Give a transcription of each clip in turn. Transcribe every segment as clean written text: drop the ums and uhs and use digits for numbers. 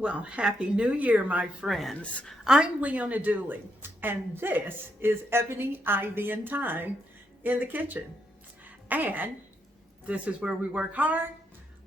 Well, Happy New Year, my friends. I'm Leona Dooley, and this is Ebony, Ivy, and Thyme in the kitchen. And this is where we work hard,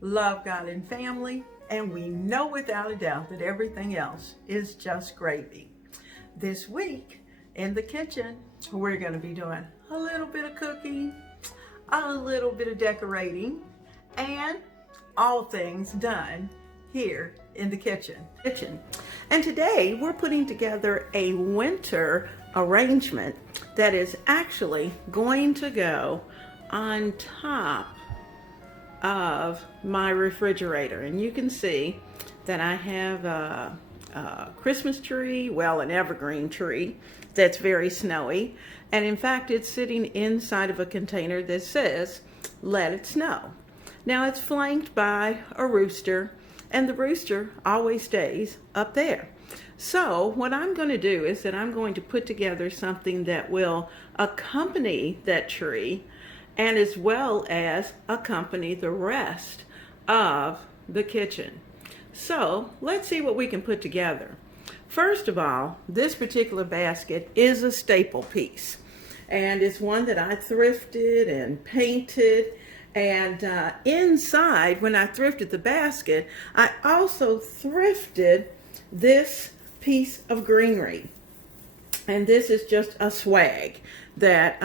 love God and family, and we know without a doubt that everything else is just gravy. This week in the kitchen, we're going to be doing a little bit of cooking, a little bit of decorating, and all things done here in the kitchen. And today we're putting together a winter arrangement that is actually going to go on top of my refrigerator. And you can see that I have a Christmas tree, well, an evergreen tree that's very snowy. And in fact, it's sitting inside of a container that says, "Let it snow." Now it's flanked by a rooster, and the rooster always stays up there. So what I'm going to do is that I'm going to put together something that will accompany that tree and as well as accompany the rest of the kitchen. So let's see what we can put together. First of all, this particular basket is a staple piece, and it's one that I thrifted and painted. And inside, when I thrifted the basket, I also thrifted this piece of greenery. And this is just a swag that,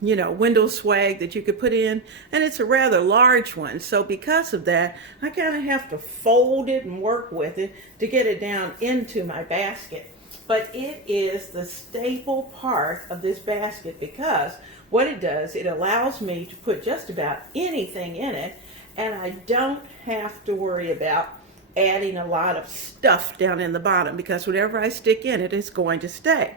window swag that you could put in. And it's a rather large one. So because of that, I kind of have to fold it and work with it to get it down into my basket. But it is the staple part of this basket because what it does, it allows me to put just about anything in it, and I don't have to worry about adding a lot of stuff down in the bottom because whatever I stick in it is going to stay.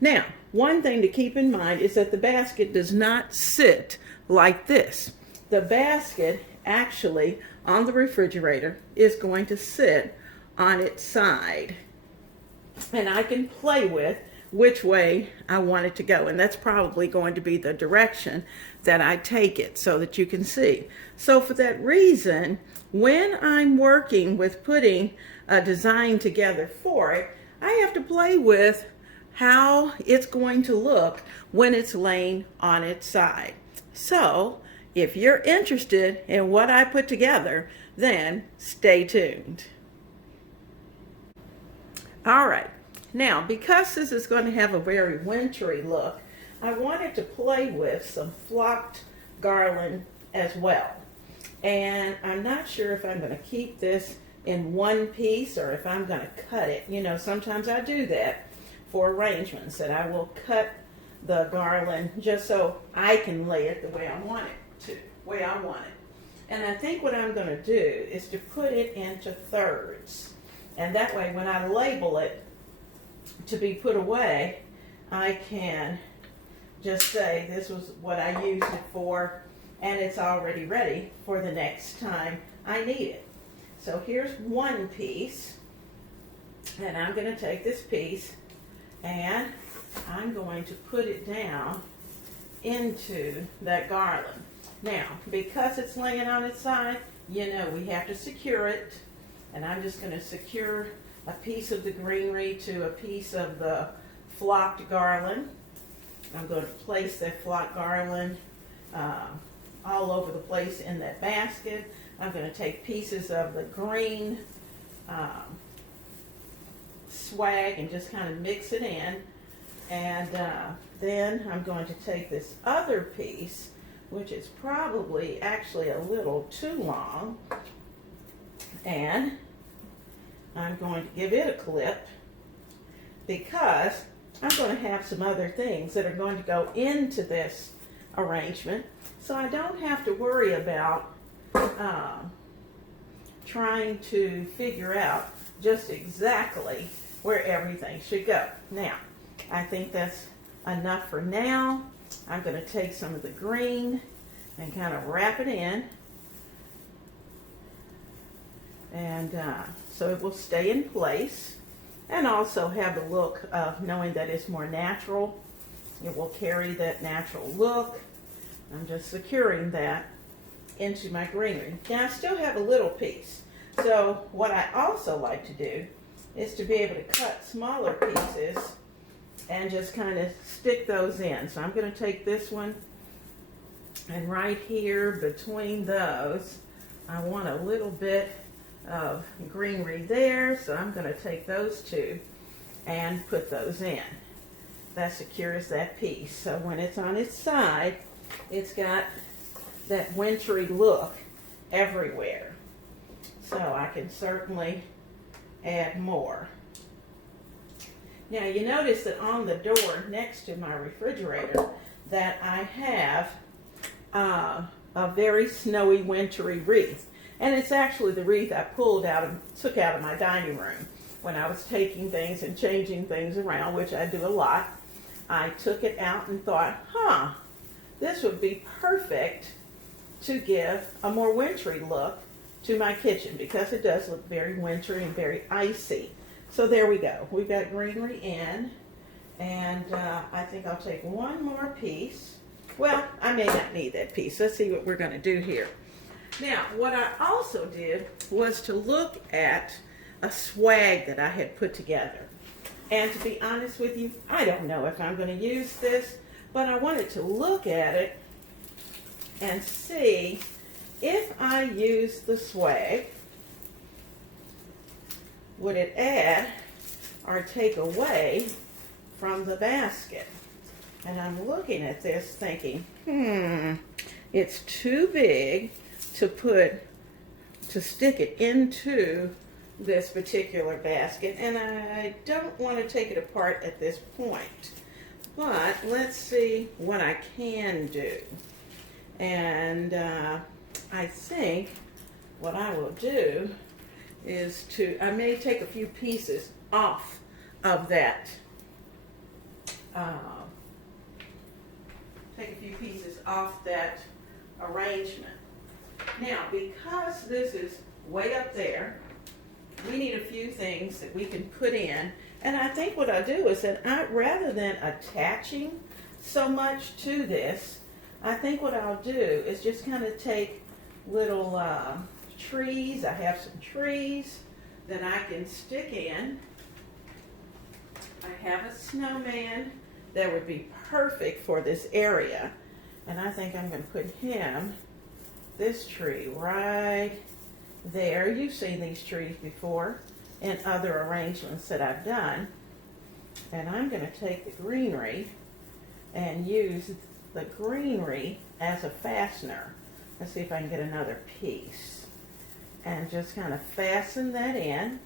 Now, one thing to keep in mind is that the basket does not sit like this. The basket actually on the refrigerator is going to sit on its side, and I can play with which way I want it to go, and that's probably going to be the direction that I take it so that you can see. So for that reason, when I'm working with putting a design together for it, I have to play with how it's going to look when it's laying on its side. So if you're interested in what I put together, then stay tuned. All right. Now, because this is going to have a very wintry look, I wanted to play with some flocked garland as well. And I'm not sure if I'm going to keep this in one piece or if I'm going to cut it. You know, sometimes I do that for arrangements, that I will cut the garland just so I can lay it the way I want it. And I think what I'm going to do is to put it into thirds. And that way, when I label it to be put away, I can just say this was what I used it for, and it's already ready for the next time I need it. So here's one piece, and I'm going to take this piece and I'm going to put it down into that garland. Now, because it's laying on its side, we have to secure it, and I'm just going to secure a piece of the greenery to a piece of the flocked garland. I'm going to place that flocked garland all over the place in that basket. I'm going to take pieces of the green swag and just kind of mix it in. And then I'm going to take this other piece, which is probably actually a little too long, and I'm going to give it a clip because I'm going to have some other things that are going to go into this arrangement, so I don't have to worry about trying to figure out just exactly where everything should go. Now, I think that's enough for now. I'm going to take some of the green and kind of wrap it in, and so it will stay in place and also have the look of knowing that it's more natural. It will carry that natural look. I'm just securing that into my greenery. Now I still have a little piece. So what I also like to do is to be able to cut smaller pieces and just kind of stick those in. So I'm going to take this one, and right here between those, I want a little bit of greenery there, so I'm going to take those two and put those in. That secures that piece. So when it's on its side, it's got that wintry look everywhere. So I can certainly add more. Now you notice that on the door next to my refrigerator that I have a very snowy wintry wreath. And it's actually the wreath I took out of my dining room when I was taking things and changing things around, which I do a lot. I took it out and thought, this would be perfect to give a more wintry look to my kitchen, because it does look very wintry and very icy. So there we go. We've got greenery in, and I think I'll take one more piece. Well, I may not need that piece. Let's see what we're going to do here. Now, what I also did was to look at a swag that I had put together. And to be honest with you, I don't know if I'm going to use this, but I wanted to look at it and see if I use the swag, would it add or take away from the basket? And I'm looking at this thinking, it's too big to stick it into this particular basket, and I don't want to take it apart at this point. But let's see what I can do. And I think what I will do is I may take a few pieces off of that. Arrangement. Now, because this is way up there, we need a few things that we can put in. And I think what I'll do is that rather than attaching so much to this, I think what I'll do is just kind of take little trees. I have some trees that I can stick in. I have a snowman that would be perfect for this area. And I think I'm going to put this tree right there. You've seen these trees before in other arrangements that I've done. And I'm going to take the greenery and use the greenery as a fastener. Let's see if I can get another piece. And just kind of fasten that in.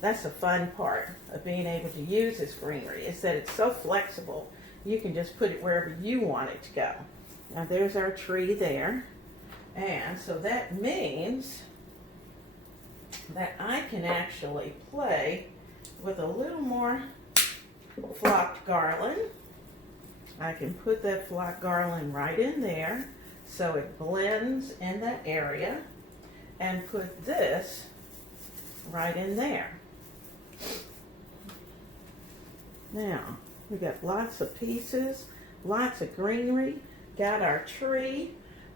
That's the fun part of being able to use this greenery, is that it's so flexible. You can just put it wherever you want it to go. Now there's our tree there. And so that means that I can actually play with a little more flocked garland. I can put that flocked garland right in there so it blends in that area, and put this right in there. Now, we've got lots of pieces, lots of greenery, got our tree,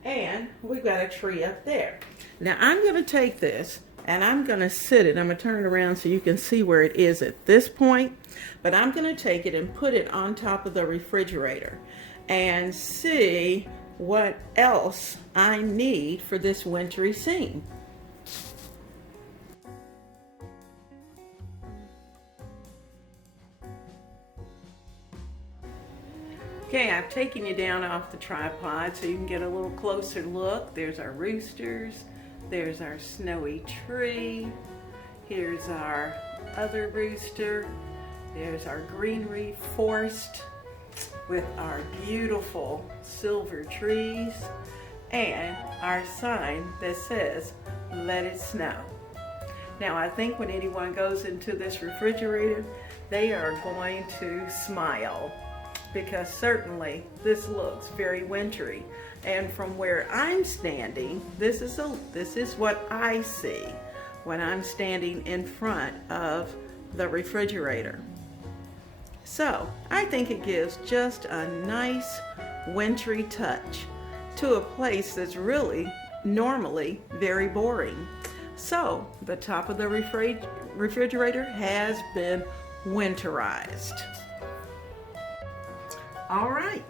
and we've got a tree up there. Now, I'm going to take this and I'm going to sit it. I'm going to turn it around so you can see where it is at this point. But I'm going to take it and put it on top of the refrigerator and see what else I need for this wintry scene. Okay, I've taken you down off the tripod so you can get a little closer look. There's our roosters, there's our snowy tree, here's our other rooster, there's our greenery forest with our beautiful silver trees, and our sign that says, "Let it snow." Now, I think when anyone goes into this refrigerator, they are going to smile, because certainly this looks very wintry. And from where I'm standing, this is what I see when I'm standing in front of the refrigerator. So I think it gives just a nice wintry touch to a place that's really normally very boring. So the top of the refrigerator has been winterized. All right,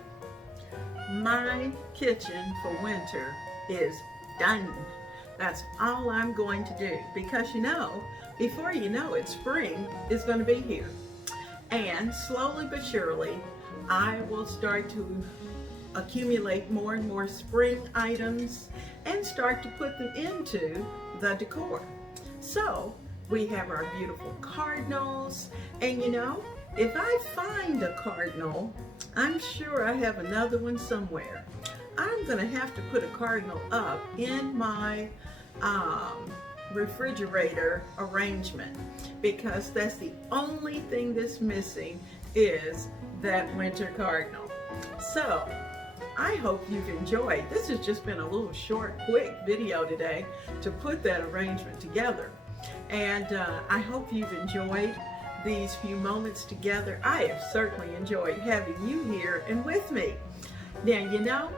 my kitchen for winter is done. That's all I'm going to do, because before you know it, spring is going to be here. And slowly but surely, I will start to accumulate more and more spring items and start to put them into the decor. So we have our beautiful cardinals, and if I find a cardinal, I'm sure I have another one somewhere. I'm gonna have to put a cardinal up in my refrigerator arrangement, because that's the only thing that's missing is that winter cardinal. So I hope you've enjoyed. This has just been a little short, quick video today to put that arrangement together. And I hope you've enjoyed these few moments together. I have certainly enjoyed having you here and with me. Now,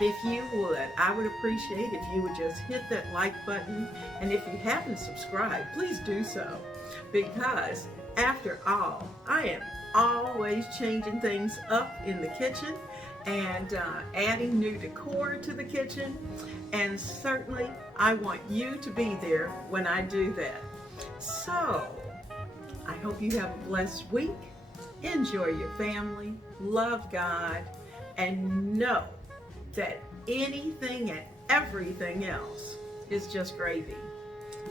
if you would, I would appreciate if you would just hit that like button. And if you haven't subscribed, please do so. Because after all, I am always changing things up in the kitchen and adding new decor to the kitchen. And certainly I want you to be there when I do that. So I hope you have a blessed week. Enjoy your family, love God, and know that anything and everything else is just gravy.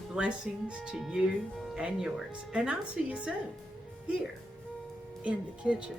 Blessings to you and yours. And I'll see you soon here in the kitchen.